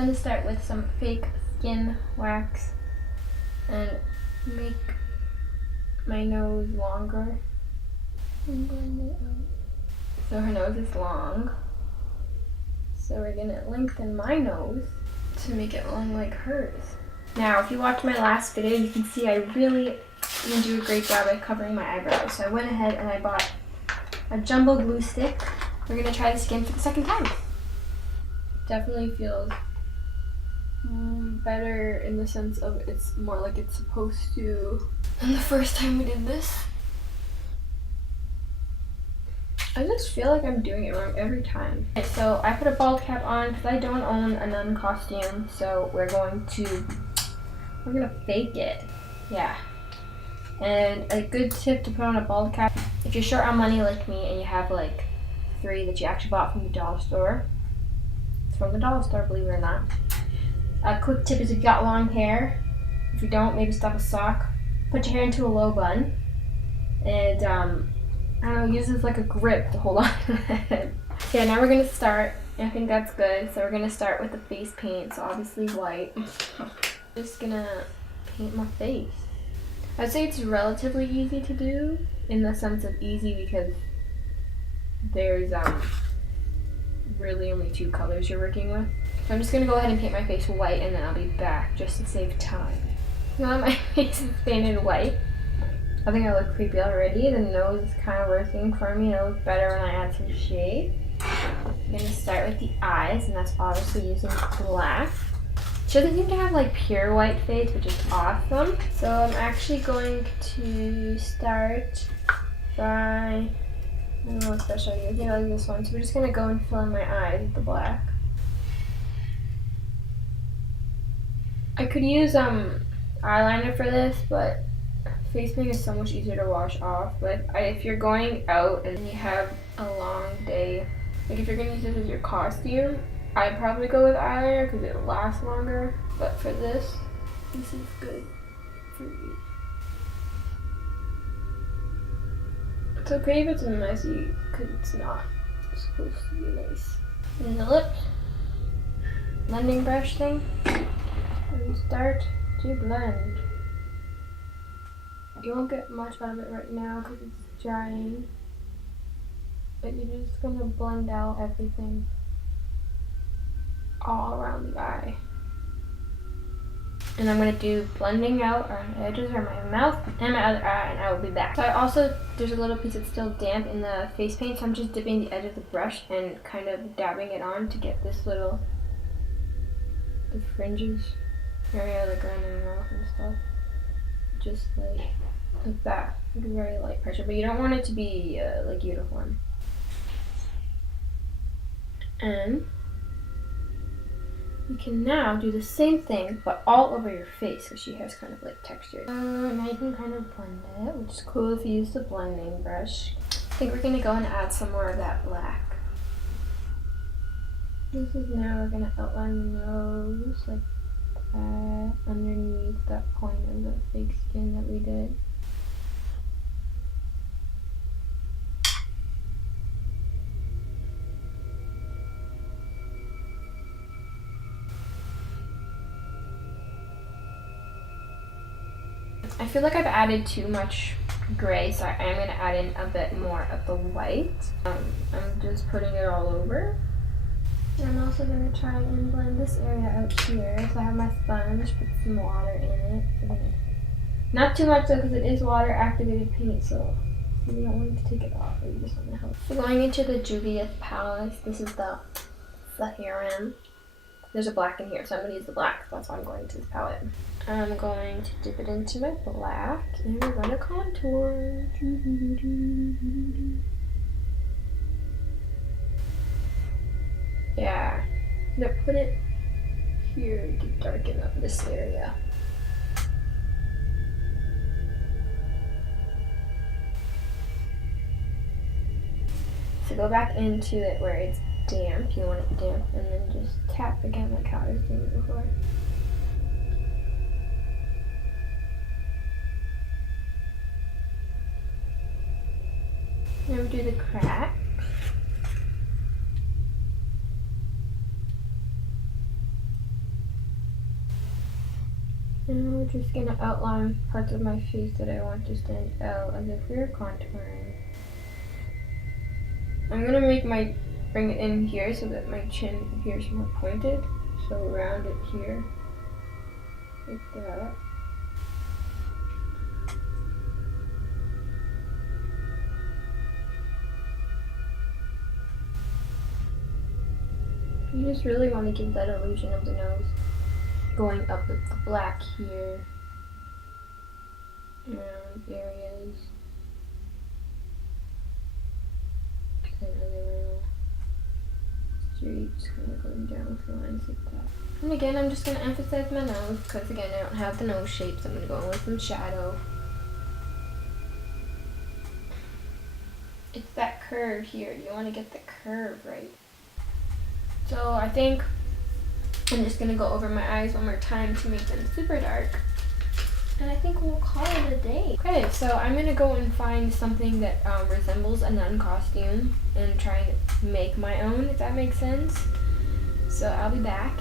gonna start with some fake skin wax and make my nose longer. So her nose is long. So we're gonna lengthen my nose to make it long like hers. Now, if you watched my last video, you can see I really didn't do a great job at covering my eyebrows. So I went ahead and I bought a jumbo glue stick. We're gonna try this again for the second time. Definitely feels better in the sense of it's more like it's supposed to than the first time we did this. I just feel like I'm doing it wrong every time. Okay, so I put a bald cap on because I don't own a nun costume, so we're gonna fake it. Yeah. And a good tip to put on a bald cap, if you're short on money like me and you have like 3 that you actually bought from the dollar store. It's from the dollar store, believe it or not. A quick tip is if you got long hair, if you don't, maybe stuff a sock, put your hair into a low bun, and I don't know, use this like a grip to hold on to it. Okay, now we're gonna start. I think that's good. So we're gonna start with the face paint, so obviously white. Just gonna paint my face. I'd say it's relatively easy to do, in the sense of easy because there's really only 2 colors you're working with. So I'm just gonna go ahead and paint my face white and then I'll be back just to save time. Now that my face is painted white, I think I look creepy already. The nose is kind of working for me. It'll look better when I add some shade. I'm gonna start with the eyes, and that's obviously using black. She doesn't seem to have like pure white face, which is awesome. So I'm actually going to start by, I don't know what brush I use. I think I'll use this one. So we're just gonna go and fill in my eyes with the black. I could use eyeliner for this, but face paint is so much easier to wash off. But if you're going out and you have a long day, like if you're gonna use this as your costume, I'd probably go with eyeliner because it lasts longer. But for this is good for me. It's okay if it's messy because it's not supposed to be nice. And the lips, blending brush thing, and start to blend. You won't get much out of it right now because it's drying, but you're just gonna blend out everything all around the eye. And I'm gonna do blending out around the edges of my mouth and my other eye, and I will be back. So I also, there's a little piece that's still damp in the face paint, so I'm just dipping the edge of the brush and kind of dabbing it on to get this little, the fringes area like around my mouth and stuff. Just like that, with very light pressure, but you don't want it to be like uniform. And you can now do the same thing, but all over your face, because she has kind of like texture. Now you can kind of blend it, which is cool if you use the blending brush. I think we're gonna go and add some more of that black. This is now we're gonna outline the nose like that, underneath that point of the fake skin that we did. I feel like I've added too much gray, so I am going to add in a bit more of the white. I'm just putting it all over. And I'm also going to try and blend this area out here. So I have my sponge, put some water in it. Not too much though, because it is water activated paint, so you don't want to take it off, or you just want to help. So going into the Juvia's palette, this is the Harem. There's a black in here, so I'm going to use the black, so that's why I'm going to this palette. I'm going to dip it into my black, and we're going to contour. Yeah, I'm going to put it here to darken up this area. So go back into it where it's damp, you want it damp, and then just tap again like how I was doing it before. Now we do the crack. And we're just gonna outline parts of my face that I want to stand out as if we were contouring. I'm gonna bring it in here so that my chin appears more pointed. So round it here, like that. You just really want to give that illusion of the nose. Going up with the black here, around areas. Another little streaks kind of going down with lines like that. And again, I'm just going to emphasize my nose because again, I don't have the nose shape, so I'm going to go in with some shadow. It's that curve here. You want to get the curve right. So I think I'm just going to go over my eyes one more time to make them super dark. And I think we'll call it a day. Okay, so I'm going to go and find something that resembles a nun costume and try and make my own, if that makes sense. So I'll be back.